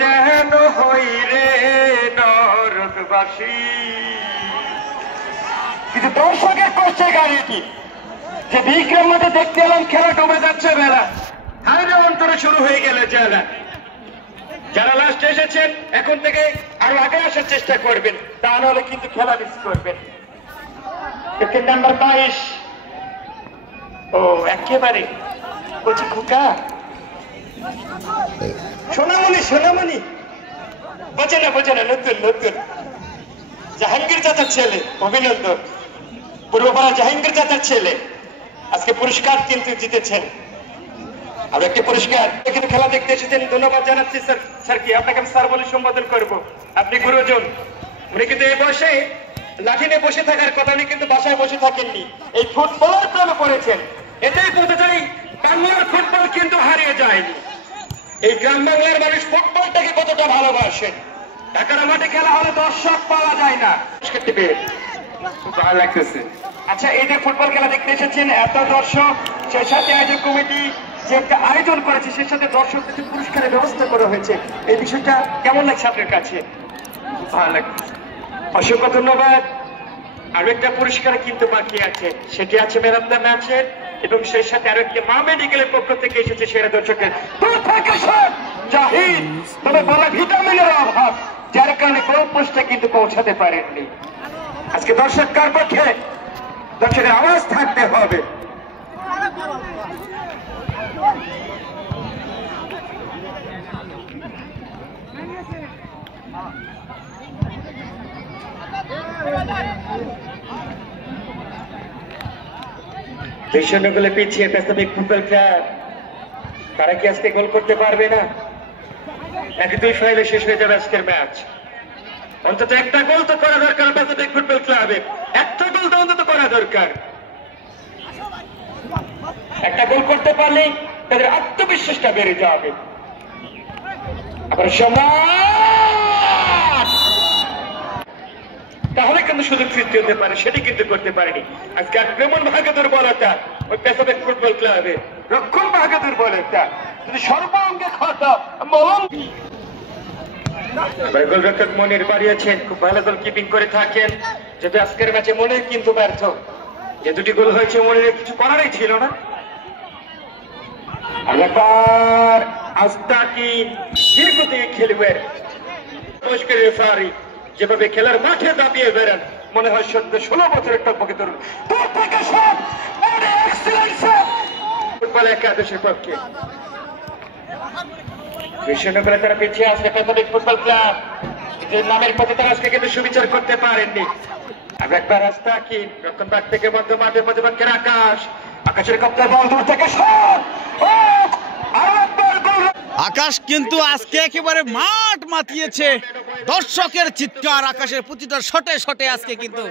যেন হই রে নরকবাসী। কিন্তু দর্শকের কষ্টে গাড়িটি যে বিক্রম মধ্যে দেখতে এলাম খেলা ডুবে যাচ্ছে বেলা, হাইরে অন্তরে শুরু হয়ে গেলে জেলা। যারা লাস্টে এসেছেন এখন থেকে আরো আগে আসার চেষ্টা করবেন, তা নাহলে কিন্তু খেলা মিস করবেন। নাম্বার 22, ও একেবারে বলছি খোকা সোনামণি, সোনামণি বোঝে না নতুন নতুন জাহাঙ্গীর চাচার ছেলে, অভিনন্দন। পূর্বপাড়া জাহাঙ্গীর চাচার ছেলে আজকে পুরস্কার কিন্তু জিতেছেন। আর একটি পুরস্কার এখানে খেলা দেখতে এসেছেন, ধন্যবাদ জানাচ্ছি স্যার। স্যার কি আপনাকে আমি স্যার বলে সম্বোধন করবো? আপনি গুরুজন। উনি কিন্তু এই বয়সে লাঠি নিয়ে বসে থাকার কথা, উনি কিন্তু বাসায় বসে থাকেননি, এই ফুটবলের প্রেমে পড়েছেন। এটাই বলতে চাই, বাংলার ফুটবল কিন্তু হারিয়ে যায়নি। এই গ্রাম বাংলার মানুষ ফুটবলটাকে কতটা ভালোবাসেন। ঢাকার মাঠে খেলা হলে দর্শক পাওয়া যায় না, খুব ভালো লাগতেছে। আচ্ছা, এই যে ফুটবল খেলা দেখতে এসেছেন, এত দর্শক, সেই সাথে আয়োজক কমিটি যে একটা আয়োজন করেছে, সেই সাথে দর্শকদের যে পুরস্কারের ব্যবস্থা করা হয়েছে, এই বিষয়টা কেমন লাগছে আপনার কাছে? ভালো লাগছে, অসংখ্য ধন্যবাদ। আরো একটা পুরস্কার কিন্তু বাকি আছে, সেটি আছে ম্যান অফ দ্য ম্যাচের, এবং সেই সাথে আরো একটি মা মেডিকেলের পক্ষ থেকে এসেছে সেরা দর্শকের। জাহিদ, তবে বলা ভিটামিনের অভাব, যার কারণে গোল পোস্টে কিন্তু পৌঁছাতে পারেননি। আজকে দর্শক কার পক্ষে? দর্শকের আওয়াজ থাকতে হবে। ভীষণ গোলে পিছিয়ে প্যাসিফিক ফুটবল ক্লাব, তারা কি আজকে গোল করতে পারবে না? 1-2 শেষ হয়ে যাবে আজকের ম্যাচ। অন্তত একটা গোল তো করা দরকার প্যাসিফিক ফুটবল ক্লাবে, একটা গোল তো অন্তত করা দরকার। একটা গোল করতে পারলে তাদের আত্মবিশ্বাসটা বেড়ে যাবে। আবার তাহলে কিন্তু সুযোগ সৃষ্টি হতে পারে, সেটি কিন্তু করতে পারেনি। আজকে আক্রমণ ভাগে দুর্বলতা ওই প্যাসিফিক ফুটবল ক্লাবে, রক্ষণ ভাগে দুর্বলতা, যদি সর্বাঙ্গে ক্ষত মলম। গোলরক্ষক মনির বাড়িয়েছেন, খুব ভালো গোল কিপিং করে থাকেন, যদি আজকের ম্যাচে মনির কিন্তু ব্যর্থ। যে দুটি গোল হয়েছে মনির কিছু করারই ছিল না। আরেকবার আস্তাকি দীর্ঘ থেকে খেলবেন পুরস্কার রেফারি, যেভাবে খেলার মাঠে দাবিয়ে বেড়ান, মনে হয় 16 বছরের টকবকে তরুণ। ফুটবল একাদশের পক্ষে কৃষ্ণনগরে তারা পিছিয়ে আসবে প্যাসিফিক ফুটবল ক্লাব, নামের প্রতি তারা আজকে কিন্তু সুবিচার করতে পারেননি। আর একবার আস্তাকি রক্ষণ ভাগ থেকে মধ্য মাঠের মধ্যপক্ষের আকাশ, আকাশের কপ্তার বল দূর থেকে শট। আকাশ কিন্তু আজকে একেবারে মাঠ মাতিয়েছে, দর্শকের চিৎকার, আকাশের প্রতিটা শটে শটে আজকে কিন্তু।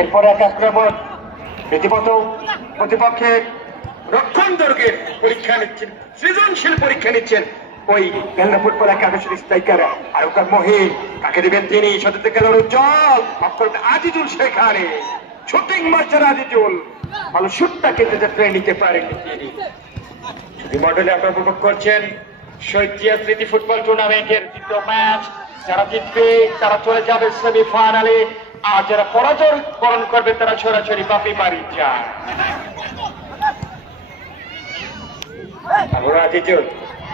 এরপরে এক আক্রমণ, রীতিমত প্রতিপক্ষের রক্ষণ দুর্গের পরীক্ষা নিচ্ছেন, সৃজনশীল পরীক্ষা নিচ্ছেন ওই বেলনা ফুটবল একাদশের স্ট্রাইকার আরকার মহিন। কাকে দিবেন তিনি? সাথে খেলার উজ্জ্বল আজিজুল সেখানে শুটিং মাস্টার আজিজুল, ভালো শুটটা কিন্তু ট্রেন নিতে পারেননি তিনি। মডেলে আপনারা উপভোগ করছেন শৈতিয়া স্মৃতি ফুটবল টুর্নামেন্টের দ্বিতীয় ম্যাচ। যারা জিতবে তারা চলে যাবে সেমিফাইনালে, আর যারা পরাজয় বরণ করবে তারা সরাসরি বাপি বাড়ি যায়। আজিজুল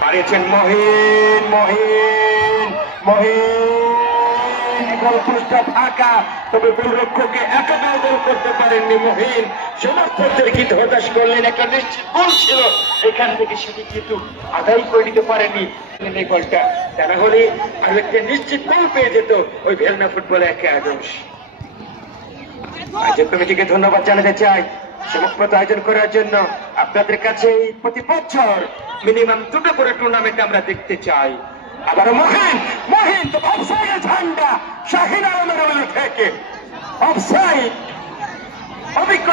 বাড়িয়েছেন মহিন, মহিন মহিন গোলপোস্টটা ফাঁকা, তবে গোলরক্ষককে একেবারে গোল করতে পারেননি মহিন। সমর্থকদের কিন্তু হতাশ করলেন, একটা নিশ্চিত গোল ছিল এখান থেকে, সেটি কিন্তু আদায় করে নিতে পারেননি এই গোলটা। তা না হলে আর একটা নিশ্চিত গোল পেয়ে যেত ওই ভেলনা ফুটবল একাদশ। আয়োজক কমিটিকে ধন্যবাদ জানাতে চাই চমকপ্রদ আয়োজন করার জন্য। আপনাদের কাছে প্রতি বছর মিনিমাম 2টা করে টুর্নামেন্ট আমরা দেখতে চাই। আবার মহিন, মহিন তো অফসাইডের ঝান্ডা শাহিন আলমের থেকে অফসাইড অভিজ্ঞ